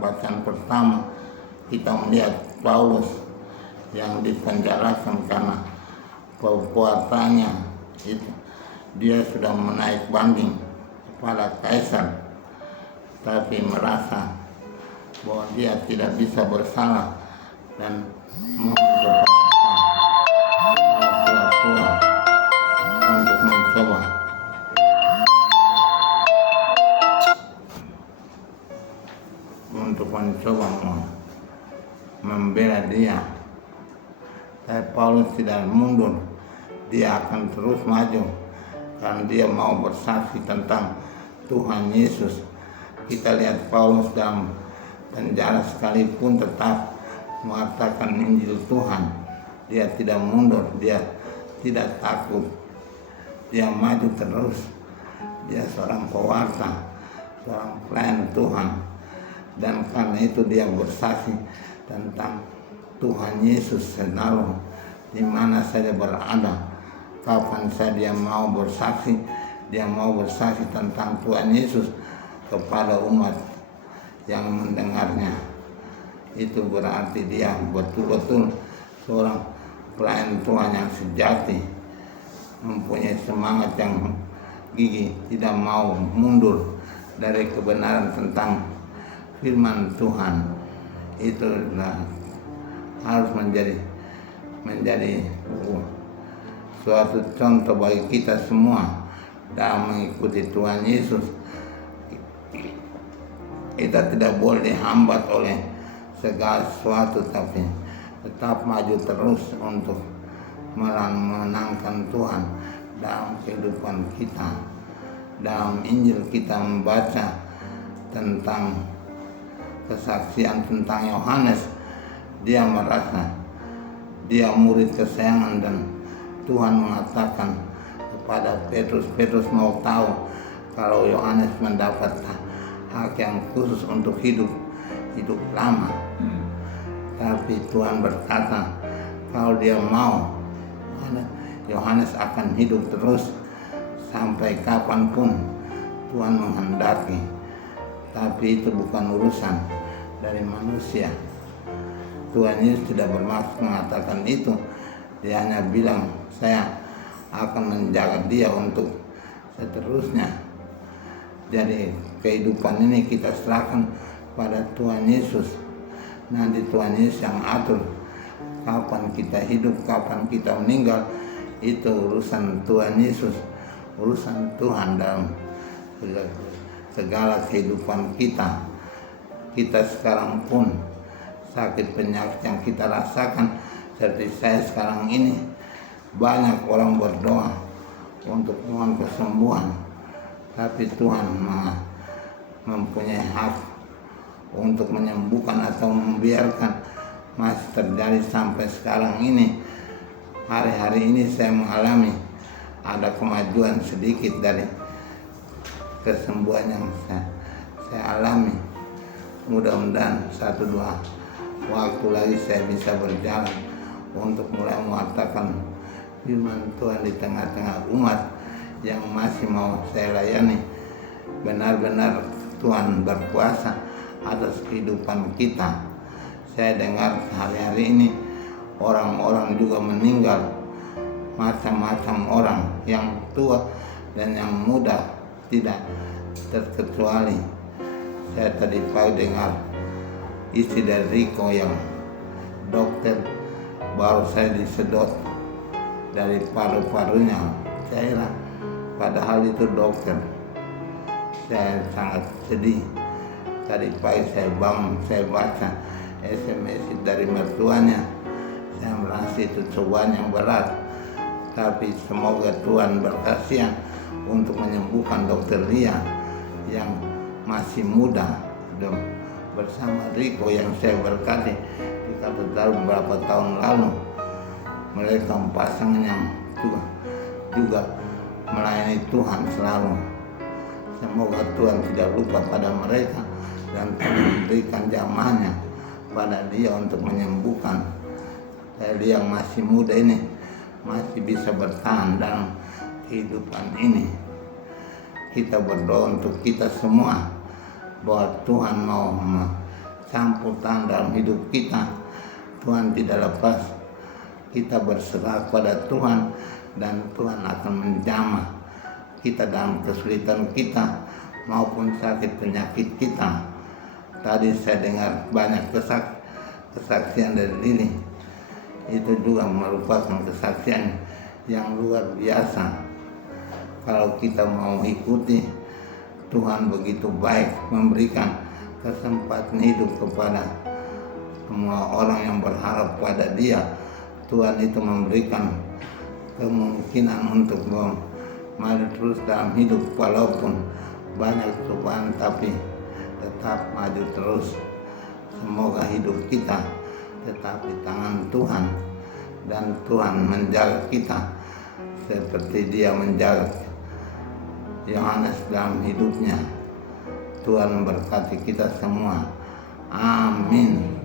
bacaan pertama kita melihat Paulus yang dipenjarakan karena perbuatannya itu. Dia sudah menaik banding kepada Kaisar, tapi merasa bahwa dia tidak bisa bersalah dan mohon kepada Tuhan untuk mencoba membela dia. Tapi Paulus tidak mundur, dia akan terus maju karena dia mau bersaksi tentang Tuhan Yesus. Kita lihat Paulus dalam penjara sekalipun tetap mengatakan Injil Tuhan. Dia tidak mundur, dia tidak takut, dia maju terus. Dia seorang pewarta, seorang pelayan Tuhan, dan karena itu dia bersaksi tentang Tuhan Yesus selalu di mana saja berada. Kapan saja dia mau bersaksi, tentang Tuhan Yesus kepada umat yang mendengarnya. Itu berarti dia betul-betul seorang pelayan Tuhan yang sejati, mempunyai semangat yang gigih, tidak mau mundur dari kebenaran tentang firman Tuhan. Itu harus menjadi suatu contoh bagi kita semua dalam mengikuti Tuhan Yesus. Kita tidak boleh dihambat oleh segala sesuatu, tapi tetap maju terus untuk menangkan Tuhan dalam kehidupan kita. Dalam Injil kita membaca tentang kesaksian tentang Yohanes. Dia merasa dia murid kesayangan, dan Tuhan mengatakan kepada Petrus mau tahu kalau Yohanes mendapat hak yang khusus untuk hidup lama. Tapi Tuhan berkata kalau dia mau, Yohanes akan hidup terus sampai kapanpun Tuhan menghendaki. Tapi itu bukan urusan dari manusia. Tuhan Yesus tidak bermaksud mengatakan itu. Dia hanya bilang, saya akan menjaga dia untuk seterusnya. Jadi kehidupan ini kita serahkan pada Tuhan Yesus. Nanti Tuhan Yesus yang atur kapan kita hidup, kapan kita meninggal. Itu urusan Tuhan Yesus, urusan Tuhan dalam segala kehidupan kita. Kita sekarang pun sakit penyakit yang kita rasakan, seperti saya sekarang ini, banyak orang berdoa untuk mohon kesembuhan, tapi Tuhan mempunyai hak untuk menyembuhkan atau membiarkan masih terjadi sampai sekarang ini. Hari-hari ini saya mengalami ada kemajuan sedikit dari kesembuhan yang saya alami. Mudah-mudahan 1-2 waktu lagi saya bisa berjalan untuk mulai mengatakan firman Tuhan di tengah-tengah umat yang masih mau saya layani. Benar-benar Tuhan berkuasa atas kehidupan kita. Saya dengar hari-hari ini orang-orang juga meninggal, macam-macam orang, yang tua dan yang muda, tidak terkecuali. Saya tadi pagi dengar istri dari Riko yang dokter baru saya disedot dari paru-parunya cairan, padahal itu dokter. Saya sangat sedih. Tadi pagi saya bangun, saya baca SMS dari mertuanya. Saya merasa itu cobaan yang berat, tapi semoga Tuhan berkasihan untuk menyembuhkan dokter Lia yang masih muda, bersama Riko yang saya berkati di katedral beberapa tahun lalu. Mereka pasangan yang juga melayani Tuhan selalu. Semoga Tuhan tidak lupa pada mereka dan memberikan jamahnya pada dia untuk menyembuhkan. Dia yang masih muda ini masih bisa bertahan dalam kehidupan ini. Kita berdoa untuk kita semua bahwa Tuhan mau campur tangan dalam hidup kita. Tuhan tidak lepas kita berserah pada Tuhan, dan Tuhan akan menjamah kita dalam kesulitan kita maupun sakit penyakit kita. Tadi saya dengar banyak kesaksian dari Lili. Itu juga merupakan kesaksian yang luar biasa. Kalau kita mau ikuti, Tuhan begitu baik memberikan kesempatan hidup kepada semua orang yang berharap pada Dia. Tuhan itu memberikan kemungkinan untuk maju terus dalam hidup, walaupun banyak cobaan tapi tetap maju terus. Semoga hidup kita tetap di tangan Tuhan, dan Tuhan menjaga kita seperti Dia menjaga Yohanes dalam hidupnya. Tuhan memberkati kita semua. Amin.